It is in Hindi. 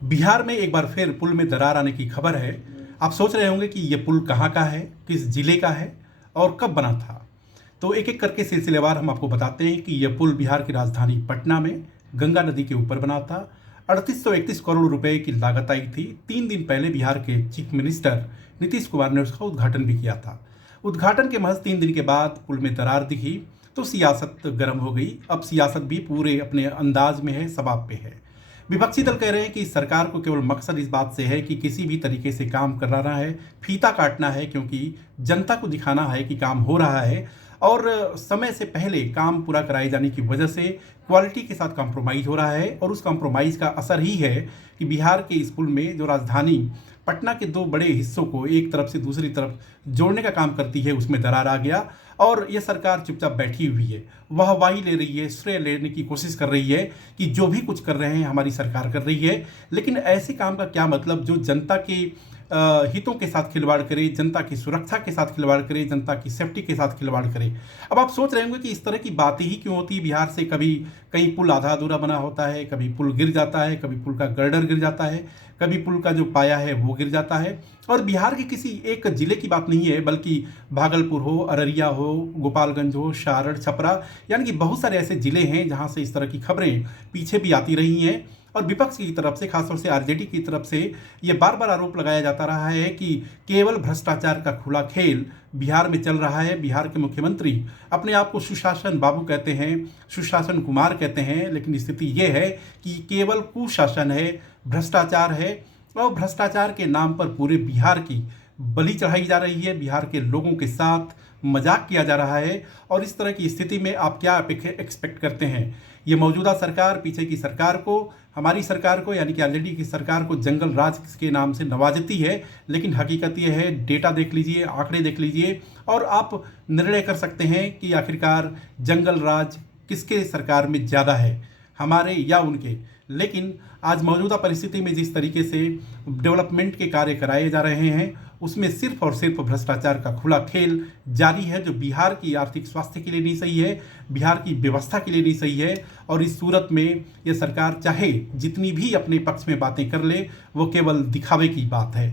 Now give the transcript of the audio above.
बिहार में एक बार फिर पुल में दरार आने की खबर है। आप सोच रहे होंगे कि यह पुल कहाँ का है, किस जिले का है और कब बना था। तो एक एक करके सिलसिलेवार हम आपको बताते हैं कि यह पुल बिहार की राजधानी पटना में गंगा नदी के ऊपर बना था। 3831 करोड़ रुपए की लागत आई थी। 3 दिन पहले बिहार के चीफ मिनिस्टर नीतीश कुमार ने उसका उद्घाटन भी किया था। उद्घाटन के महज 3 दिन के बाद पुल में दरार दिखी तो सियासत गर्म हो गई। अब सियासत भी पूरे अपने अंदाज में है, सबाब पे है। विपक्षी दल कह रहे हैं कि सरकार को केवल मकसद इस बात से है कि किसी भी तरीके से काम कराना है, फीता काटना है, क्योंकि जनता को दिखाना है कि काम हो रहा है और समय से पहले काम पूरा कराए जाने की वजह से क्वालिटी के साथ कॉम्प्रोमाइज़ हो रहा है। और उस कॉम्प्रोमाइज़ का असर ही है कि बिहार के इस पुल में जो राजधानी पटना के 2 बड़े हिस्सों को एक तरफ से दूसरी तरफ जोड़ने का काम करती है, उसमें दरार आ गया और यह सरकार चुपचाप बैठी हुई है, वाहवाही ले रही है, श्रेय लेने की कोशिश कर रही है कि जो भी कुछ कर रहे हैं हमारी सरकार कर रही है। लेकिन ऐसे काम का क्या मतलब जो जनता के हितों के साथ खिलवाड़ करे, जनता की सुरक्षा के साथ खिलवाड़ करे, जनता की सेफ्टी के साथ खिलवाड़ करे। अब आप सोच रहे होंगे कि इस तरह की बातें ही क्यों होती है बिहार से। कभी कहीं पुल आधा अधूरा बना होता है, कभी पुल गिर जाता है, कभी पुल का गर्डर गिर जाता है, कभी पुल का जो पाया है वो गिर जाता है। और बिहार के किसी एक जिले की बात नहीं है, बल्कि भागलपुर हो, अररिया हो, गोपालगंज हो, सारण, छपरा, यानी कि बहुत सारे ऐसे जिले हैं जहां से इस तरह की खबरें पीछे भी आती रही हैं। और विपक्ष की तरफ से, खासतौर से आरजेडी की तरफ से ये बार बार आरोप लगाया जाता रहा है कि केवल भ्रष्टाचार का खुला खेल बिहार में चल रहा है। बिहार के मुख्यमंत्री अपने आप को सुशासन बाबू कहते हैं, सुशासन कुमार कहते हैं, लेकिन स्थिति ये है कि केवल कुशासन है, भ्रष्टाचार है और भ्रष्टाचार के नाम पर पूरे बिहार की बलि चढ़ाई जा रही है, बिहार के लोगों के साथ मजाक किया जा रहा है। और इस तरह की स्थिति में आप क्या एक्सपेक्ट करते हैं? ये मौजूदा सरकार पीछे की सरकार को, हमारी सरकार को यानी कि आरजेडी की सरकार को जंगल राज के नाम से नवाजती है। लेकिन हकीकत ये है, डेटा देख लीजिए, आंकड़े देख लीजिए और आप निर्णय कर सकते हैं कि आखिरकार जंगल राज किसके सरकार में ज़्यादा है, हमारे या उनके। लेकिन आज मौजूदा परिस्थिति में जिस तरीके से डेवलपमेंट के कार्य कराए जा रहे हैं उसमें सिर्फ और सिर्फ भ्रष्टाचार का खुला खेल जारी है, जो बिहार की आर्थिक स्वास्थ्य के लिए नहीं सही है, बिहार की व्यवस्था के लिए नहीं सही है। और इस सूरत में ये सरकार चाहे जितनी भी अपने पक्ष में बातें कर ले, वो केवल दिखावे की बात है।